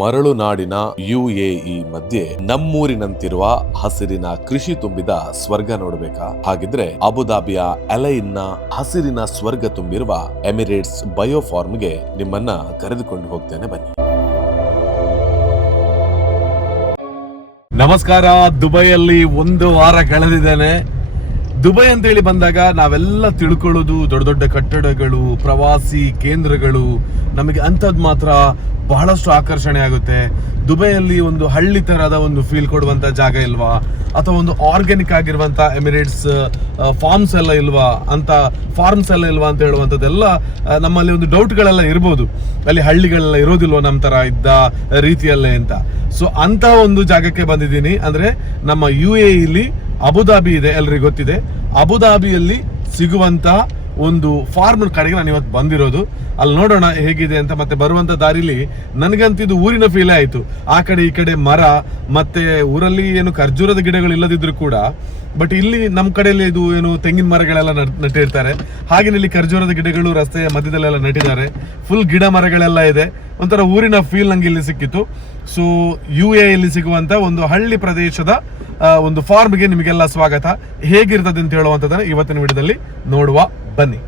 ಮರಳುನಾಡಿನ UAE ಮಧ್ಯೆ ನಮ್ಮೂರಿನಂತಿರುವ ಹಸಿರಿನ ಕೃಷಿ ತುಂಬಿದ ಸ್ವರ್ಗ ನೋಡಬೇಕಾ? ಹಾಗಿದ್ರೆ ಅಬುದಾಬಿಯ ಅಲೈನ್ನ ಹಸಿರಿನ ಸ್ವರ್ಗ ತುಂಬಿರುವ ಎಮಿರೇಟ್ಸ್ ಬಯೋಫಾರ್ಮ್ಗೆ ನಿಮ್ಮನ್ನ ಕರೆದುಕೊಂಡು ಹೋಗ್ತೇನೆ, ಬನ್ನಿ. ನಮಸ್ಕಾರ. ದುಬೈಯಲ್ಲಿ ಒಂದು ವಾರ ಕಳೆದಿದ್ದೇನೆ. ದುಬೈ ಅಂತೇಳಿ ಬಂದಾಗ ನಾವೆಲ್ಲ ತಿಳ್ಕೊಳ್ಳೋದು ದೊಡ್ಡ ದೊಡ್ಡ ಕಟ್ಟಡಗಳು, ಪ್ರವಾಸಿ ಕೇಂದ್ರಗಳು, ನಮಗೆ ಅಂಥದ್ದು ಮಾತ್ರ ಬಹಳಷ್ಟು ಆಕರ್ಷಣೆ ಆಗುತ್ತೆ. ದುಬೈಯಲ್ಲಿ ಒಂದು ಹಳ್ಳಿ ತರಹದ ಒಂದು ಫೀಲ್ ಕೊಡುವಂತ ಜಾಗ ಇಲ್ವಾ, ಅಥವಾ ಒಂದು ಆರ್ಗ್ಯಾನಿಕ್ ಆಗಿರುವಂತ ಎಮಿರೇಟ್ಸ್ ಫಾರ್ಮ್ಸ್ ಎಲ್ಲ ಇಲ್ವಾ ಅಂತ ಹೇಳುವಂಥದ್ದೆಲ್ಲ ನಮ್ಮಲ್ಲಿ ಒಂದು ಡೌಟ್ಗಳೆಲ್ಲ ಇರ್ಬೋದು. ಅಲ್ಲಿ ಹಳ್ಳಿಗಳೆಲ್ಲ ಇರೋದಿಲ್ವಾ ನಮ್ಮ ತರ ಇದ್ದ ರೀತಿಯಲ್ಲೇ ಅಂತ. ಸೊ ಅಂತ ಒಂದು ಜಾಗಕ್ಕೆ ಬಂದಿದ್ದೀನಿ. ಅಂದ್ರೆ ನಮ್ಮ UAE ಅಬುದಾಬಿ ಇದೆ, ಎಲ್ರಿಗೂ ಗೊತ್ತಿದೆ. ಅಬುದಾಬಿಯಲ್ಲಿ ಸಿಗುವಂತ ಒಂದು ಫಾರ್ಮ್ ಕಡೆಗೆ ನಾನು ಇವತ್ತು ಬಂದಿರೋದು. ಅಲ್ಲಿ ನೋಡೋಣ ಹೇಗಿದೆ ಅಂತ. ಮತ್ತೆ ಬರುವಂತ ದಾರಿಲಿ ನನಗಂತಿದ್ದು ಊರಿನ ಫೀಲ್ ಆಯ್ತು. ಆ ಕಡೆ ಈ ಕಡೆ ಮರ, ಮತ್ತೆ ಊರಲ್ಲಿ ಏನು ಖರ್ಜೂರದ ಗಿಡಗಳು ಇಲ್ಲದಿದ್ರು ಕೂಡ, ಬಟ್ ಇಲ್ಲಿ ನಮ್ಮ ಕಡೆಯಲ್ಲಿ ಇದು ಏನು ತೆಂಗಿನ ಮರಗಳೆಲ್ಲ ನಟ್ಟಿರ್ತಾರೆ. ಹಾಗೆ ಇಲ್ಲಿ ಖರ್ಜೂರದ ಗಿಡಗಳು ರಸ್ತೆಯ ಮಧ್ಯದಲ್ಲೆಲ್ಲ ನಟ್ಟಿದ್ದಾರೆ. ಫುಲ್ ಗಿಡ ಮರಗಳೆಲ್ಲ ಇದೆ. ಒಂಥರ ಊರಿನ ಫೀಲ್ ನಂಗೆ ಇಲ್ಲಿ ಸಿಕ್ಕಿತ್ತು. ಸೊ UAE ಸಿಗುವಂತ ಒಂದು ಹಳ್ಳಿ ಪ್ರದೇಶದ ಒಂದು ಫಾರ್ಮ್ಗೆ ನಿಮಗೆಲ್ಲ ಸ್ವಾಗತ. ಹೇಗಿರ್ತದೆ ಅಂತ ಹೇಳುವಂಥದ್ದನ್ನ ಇವತ್ತಿನ ವಿಡಿಯೋದಲ್ಲಿ ನೋಡುವ, ಬನ್ನಿ.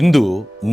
ಇಂದು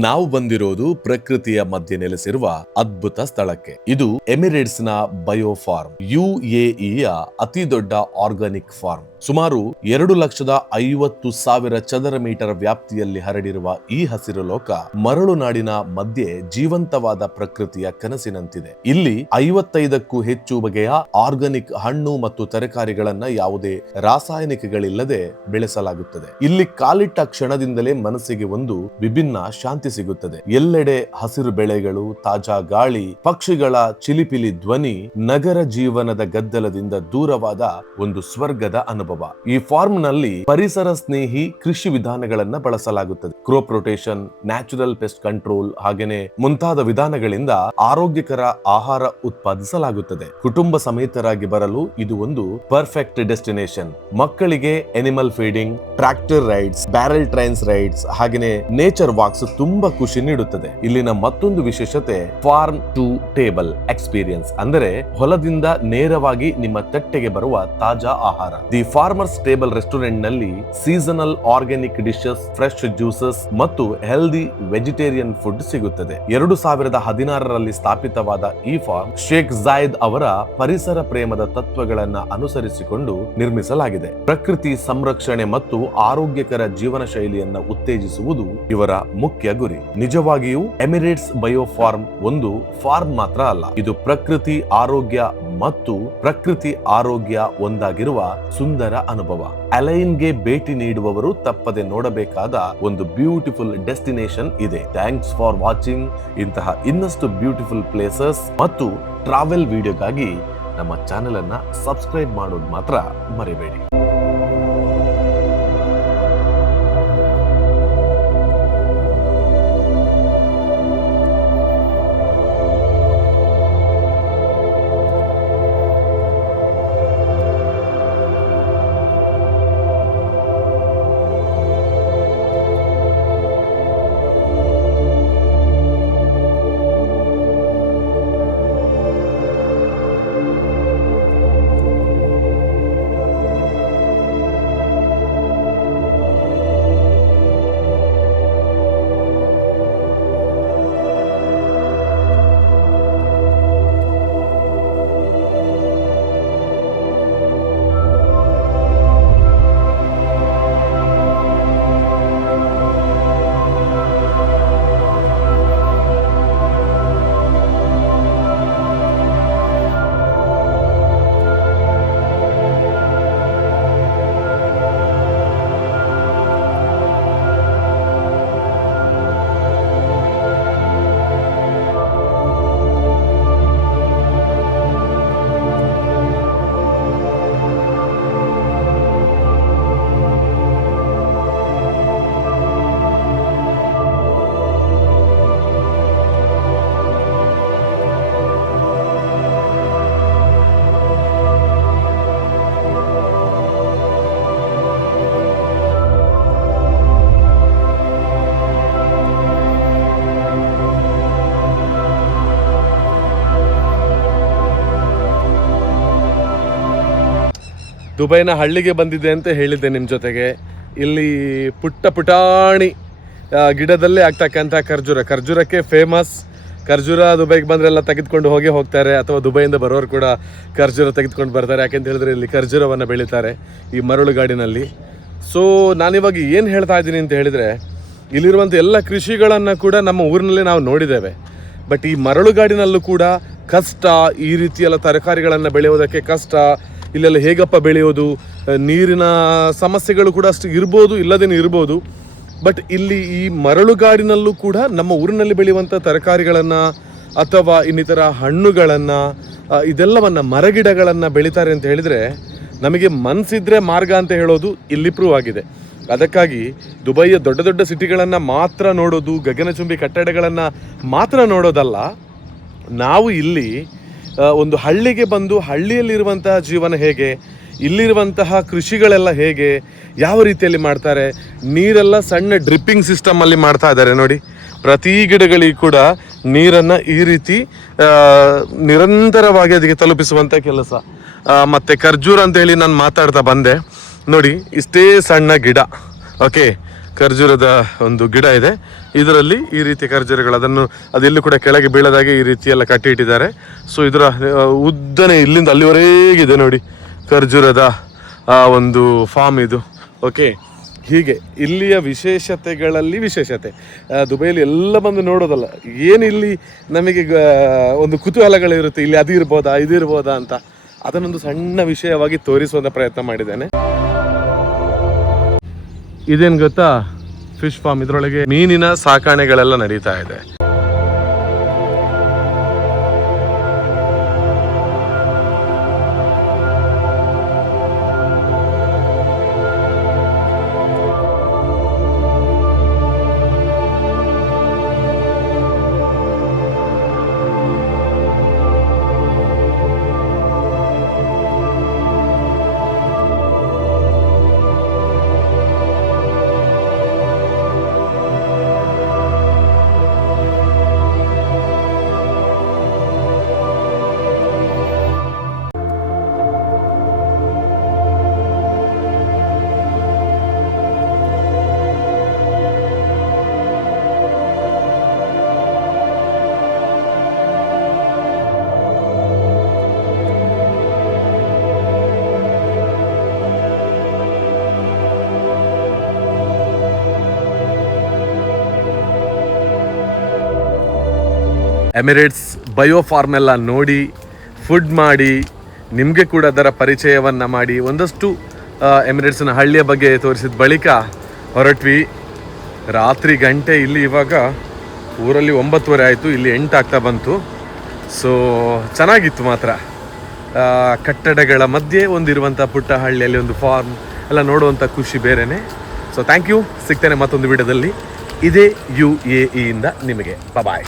ನಾವು ಬಂದಿರೋದು ಪ್ರಕೃತಿಯ ಮಧ್ಯೆ ನೆಲೆಸಿರುವ ಅದ್ಭುತ ಸ್ಥಳಕ್ಕೆ. ಇದು ಎಮಿರೇಟ್ಸ್ ನ ಬಯೋಫಾರ್ಮ್, UAEಯ ಅತಿ ದೊಡ್ಡ ಆರ್ಗಾನಿಕ್ ಫಾರ್ಮ್. ಸುಮಾರು 2,50,000 ಚದರ ಮೀಟರ್ ವ್ಯಾಪ್ತಿಯಲ್ಲಿ ಹರಡಿರುವ ಈ ಹಸಿರು ಲೋಕ ಮರಳುನಾಡಿನ ಮಧ್ಯೆ ಜೀವಂತವಾದ ಪ್ರಕೃತಿಯ ಕನಸಿನಂತಿದೆ. ಇಲ್ಲಿ 55ಕ್ಕೂ ಹೆಚ್ಚು ಬಗೆಯ ಆರ್ಗಾನಿಕ್ ಹಣ್ಣು ಮತ್ತು ತರಕಾರಿಗಳನ್ನ ಯಾವುದೇ ರಾಸಾಯನಿಕಗಳಿಲ್ಲದೆ ಬೆಳೆಸಲಾಗುತ್ತದೆ. ಇಲ್ಲಿ ಕಾಲಿಟ್ಟ ಕ್ಷಣದಿಂದಲೇ ಮನಸ್ಸಿಗೆ ಒಂದು ವಿಭಿನ್ನ ಶಾಂತಿ ಸಿಗುತ್ತದೆ. ಎಲ್ಲೆಡೆ ಹಸಿರು ಬೆಳೆಗಳು, ತಾಜಾ ಗಾಳಿ, ಪಕ್ಷಿಗಳ ಚಿಲಿಪಿಲಿ ಧ್ವನಿ, ನಗರ ಜೀವನದ ಗದ್ದಲದಿಂದ ದೂರವಾದ ಒಂದು ಸ್ವರ್ಗದ ಅನುಭವ. ಈ ಫಾರ್ಮ್ ನಲ್ಲಿ ಪರಿಸರ ಸ್ನೇಹಿ ಕೃಷಿ ವಿಧಾನಗಳನ್ನ ಬಳಸಲಾಗುತ್ತದೆ. Crop rotation, natural pest control, ಹಾಗೇನೆ ಮುಂತಾದ ವಿಧಾನಗಳಿಂದ ಆರೋಗ್ಯಕರ ಆಹಾರ ಉತ್ಪಾದಿಸಲಾಗುತ್ತದೆ. ಕುಟುಂಬ ಸಮೇತರಾಗಿ ಬರಲು ಇದು ಒಂದು ಪರ್ಫೆಕ್ಟ್ ಡೆಸ್ಟಿನೇಷನ್. ಮಕ್ಕಳಿಗೆ animal feeding, tractor rides, barrel trains rides, ಹಾಗೇನೆ ನೇಚರ್ ವಾಕ್ಸ್ ತುಂಬಾ ಖುಷಿ ನೀಡುತ್ತದೆ. ಇಲ್ಲಿನ ಮತ್ತೊಂದು ವಿಶೇಷತೆ ಫಾರ್ಮ್ ಟು ಟೇಬಲ್ ಎಕ್ಸ್ಪೀರಿಯನ್ಸ್, ಅಂದರೆ ಹೊಲದಿಂದ ನೇರವಾಗಿ ನಿಮ್ಮ ತಟ್ಟೆಗೆ ಬರುವ ತಾಜಾ ಆಹಾರ. ದಿ ಫಾರ್ಮರ್ಸ್ ಟೇಬಲ್ ರೆಸ್ಟೋರೆಂಟ್ ನಲ್ಲಿ seasonal organic dishes, fresh juices ಮತ್ತು ಹೆಲ್ದಿ ವೆಜಿಟೇರಿಯನ್ ಫುಡ್ ಸಿಗುತ್ತದೆ. 2016ರಲ್ಲಿ ಸ್ಥಾಪಿತವಾದ ಈ ಫಾರ್ಮ್ ಶೇಖ್ ಜಾಯದ್ ಅವರ ಪರಿಸರ ಪ್ರೇಮದ ತತ್ವಗಳನ್ನ ಅನುಸರಿಸಿಕೊಂಡು ನಿರ್ಮಿಸಲಾಗಿದೆ. ಪ್ರಕೃತಿ ಸಂರಕ್ಷಣೆ ಮತ್ತು ಆರೋಗ್ಯಕರ ಜೀವನ ಶೈಲಿಯನ್ನ ಉತ್ತೇಜಿಸುವುದು ಇವರ ಮುಖ್ಯ ಗುರಿ. ನಿಜವಾಗಿಯೂ ಎಮಿರೇಟ್ಸ್ ಬಯೋಫಾರ್ಮ್ ಒಂದು ಫಾರ್ಮ್ ಮಾತ್ರ ಅಲ್ಲ, ಇದು ಪ್ರಕೃತಿ ಆರೋಗ್ಯ ಒಂದಾಗಿರುವ ಸುಂದರ ಅನುಭವ. ಅಲೈನ್ಗೆ ಭೇಟಿ ನೀಡುವವರು ತಪ್ಪದೆ ನೋಡಬೇಕಾದ ಒಂದು ಬ್ಯೂಟಿಫುಲ್ ಡೆಸ್ಟಿನೇಷನ್ ಇದೆ. Thanks for watching. ಇಂತಹ ಇನ್ನಷ್ಟು ಬ್ಯೂಟಿಫುಲ್ ಪ್ಲೇಸಸ್ ಮತ್ತು ಟ್ರಾವೆಲ್ ವಿಡಿಯೋಗಾಗಿ ನಮ್ಮ ಚಾನೆಲ್ ಅನ್ನ ಸಬ್ಸ್ಕ್ರೈಬ್ ಮಾಡೋದು ಮಾತ್ರ ಮರಿಬೇಡಿ. ದುಬೈನ ಹಳ್ಳಿಗೆ ಬಂದಿದೆ ಅಂತ ಹೇಳಿದ್ದೆ ನಿಮ್ಮ ಜೊತೆಗೆ. ಇಲ್ಲಿ ಪುಟ್ಟ ಪುಟಾಣಿ ಗಿಡದಲ್ಲೇ ಆಗ್ತಕ್ಕಂಥ ಖರ್ಜೂರಕ್ಕೆ ಫೇಮಸ್. ಖರ್ಜೂರ ದುಬೈಗೆ ಬಂದರೆಲ್ಲ ತೆಗೆದುಕೊಂಡು ಹೋಗ್ತಾರೆ, ಅಥವಾ ದುಬೈಯಿಂದ ಬರೋರು ಕೂಡ ಖರ್ಜೂರ ತೆಗೆದುಕೊಂಡು ಬರ್ತಾರೆ. ಯಾಕೆಂತ ಹೇಳಿದ್ರೆ ಇಲ್ಲಿ ಖರ್ಜೂರವನ್ನು ಬೆಳೀತಾರೆ ಈ ಮರಳುಗಾಡಿನಲ್ಲಿ. ಸೊ ನಾನಿವಾಗ ಏನು ಹೇಳ್ತಾ ಇದ್ದೀನಿ ಅಂತ ಹೇಳಿದರೆ, ಇಲ್ಲಿರುವಂಥ ಎಲ್ಲ ಕೃಷಿಗಳನ್ನು ಕೂಡ ನಮ್ಮ ಊರಿನಲ್ಲಿ ನಾವು ನೋಡಿದ್ದೇವೆ. ಬಟ್ ಈ ಮರಳುಗಾಡಿನಲ್ಲೂ ಕೂಡ ಕಷ್ಟ, ಈ ರೀತಿಯೆಲ್ಲ ತರಕಾರಿಗಳನ್ನು ಬೆಳೆಯೋದಕ್ಕೆ ಕಷ್ಟ. ಇಲ್ಲೆಲ್ಲ ಹೇಗಪ್ಪ ಬೆಳೆಯೋದು, ನೀರಿನ ಸಮಸ್ಯೆಗಳು ಕೂಡ ಅಷ್ಟು ಇರ್ಬೋದು, ಇಲ್ಲದೇನು ಇರ್ಬೋದು. ಬಟ್ ಇಲ್ಲಿ ಈ ಮರಳುಗಾಡಿನಲ್ಲೂ ಕೂಡ ನಮ್ಮ ಊರಿನಲ್ಲಿ ಬೆಳೆಯುವಂಥ ತರಕಾರಿಗಳನ್ನು ಅಥವಾ ಇನ್ನಿತರ ಹಣ್ಣುಗಳನ್ನು, ಇದೆಲ್ಲವನ್ನು ಮರಗಿಡಗಳನ್ನು ಬೆಳೀತಾರೆ ಅಂತ ಹೇಳಿದರೆ, ನಮಗೆ ಮನಸ್ಸಿದ್ರೆ ಮಾರ್ಗ ಅಂತ ಹೇಳೋದು ಇಲ್ಲಿ ಪ್ರೂವ್ ಆಗಿದೆ. ಅದಕ್ಕಾಗಿ ದುಬೈಯ ದೊಡ್ಡ ದೊಡ್ಡ ಸಿಟಿಗಳನ್ನು ಮಾತ್ರ ನೋಡೋದು, ಗಗನಚುಂಬಿ ಕಟ್ಟಡಗಳನ್ನು ಮಾತ್ರ ನೋಡೋದಲ್ಲ, ನಾವು ಇಲ್ಲಿ ಒಂದು ಹಳ್ಳಿಗೆ ಬಂದು ಹಳ್ಳಿಯಲ್ಲಿರುವಂತಹ ಜೀವನ ಹೇಗೆ, ಇಲ್ಲಿರುವಂತಹ ಕೃಷಿಗಳೆಲ್ಲ ಹೇಗೆ, ಯಾವ ರೀತಿಯಲ್ಲಿ ಮಾಡ್ತಾರೆ, ನೀರೆಲ್ಲ ಸಣ್ಣ ಡ್ರಿಪ್ಪಿಂಗ್ ಸಿಸ್ಟಮಲ್ಲಿ ಮಾಡ್ತಾ ಇದ್ದಾರೆ ನೋಡಿ. ಪ್ರತಿ ಗಿಡಗಳಿಗೆ ಕೂಡ ನೀರನ್ನು ಈ ರೀತಿ ನಿರಂತರವಾಗಿ ಅದಕ್ಕೆ ತಲುಪಿಸುವಂಥ ಕೆಲಸ. ಮತ್ತು ಖರ್ಜೂರ ಅಂತ ಹೇಳಿ ನಾನು ಮಾತಾಡ್ತಾ ಬಂದೆ ನೋಡಿ. ಇಷ್ಟೇ ಸಣ್ಣ ಗಿಡ, ಓಕೆ, ಖರ್ಜೂರದ ಒಂದು ಗಿಡ ಇದೆ. ಇದರಲ್ಲಿ ಈ ರೀತಿ ಖರ್ಜೂರಗಳು, ಅದೆಲ್ಲೂ ಕೂಡ ಕೆಳಗೆ ಬೀಳದಾಗೆ ಈ ರೀತಿ ಎಲ್ಲ ಕಟ್ಟಿ ಇಟ್ಟಿದ್ದಾರೆ. ಸೊ ಇದರ ಉದ್ದನೆ ಇಲ್ಲಿಂದ ಅಲ್ಲಿವರೆಗಿದೆ ನೋಡಿ ಖರ್ಜೂರದ ಒಂದು ಫಾರ್ಮ್ ಇದು. ಓಕೆ, ಹೀಗೆ ಇಲ್ಲಿಯ ವಿಶೇಷತೆಗಳಲ್ಲಿ ವಿಶೇಷತೆ. ದುಬೈಯಲ್ಲಿ ಎಲ್ಲ ಬಂದು ನೋಡೋದಲ್ಲ, ಏನು ಇಲ್ಲಿ ನಮಗೆ ಒಂದು ಕುತೂಹಲಗಳಿರುತ್ತೆ, ಇಲ್ಲಿ ಅದು ಇದಿರ್ಬೋದಾ ಅಂತ. ಅದನ್ನೊಂದು ಸಣ್ಣ ವಿಷಯವಾಗಿ ತೋರಿಸುವಂಥ ಪ್ರಯತ್ನ ಮಾಡಿದ್ದೇನೆ. ಇದೇನು ಗೊತ್ತಾ, ಫಿಶ್ ಫಾರ್ಮ್. ಇದರೊಳಗೆ ಮೀನಿನ ಸಾಕಾಣೆಗಳೆಲ್ಲ ನಡೀತಾ ಇದೆ. ಎಮಿರೇಟ್ಸ್ ಬಯೋಫಾರ್ಮ್ ಎಲ್ಲ ನೋಡಿ, ಫುಡ್ ಮಾಡಿ, ನಿಮಗೆ ಕೂಡ ಅದರ ಪರಿಚಯವನ್ನು ಮಾಡಿ, ಒಂದಷ್ಟು ಎಮಿರೇಟ್ಸ್ನ ಹಳ್ಳಿಯ ಬಗ್ಗೆ ತೋರಿಸಿದ ಬಳಿಕ ಹೊರಟ್ವಿ. ರಾತ್ರಿ ಗಂಟೆ, ಇಲ್ಲಿ ಇವಾಗ ಊರಲ್ಲಿ 9:30 ಆಯಿತು, ಇಲ್ಲಿ 8 ಆಗ್ತಾ ಬಂತು. ಸೊ ಚೆನ್ನಾಗಿತ್ತು ಮಾತ್ರ. ಕಟ್ಟಡಗಳ ಮಧ್ಯೆ ಒಂದಿರುವಂಥ ಪುಟ್ಟ ಹಳ್ಳಿಯಲ್ಲಿ ಒಂದು ಫಾರ್ಮ್ ಎಲ್ಲ ನೋಡುವಂಥ ಖುಷಿ ಬೇರೆಯೇ. So thank you. ಸಿಗ್ತೇನೆ ಮತ್ತೊಂದು ವಿಡಿಯೋದಲ್ಲಿ. ಇದೇ UAE ಇಂದ ನಿಮಗೆ ಬಾಯ್.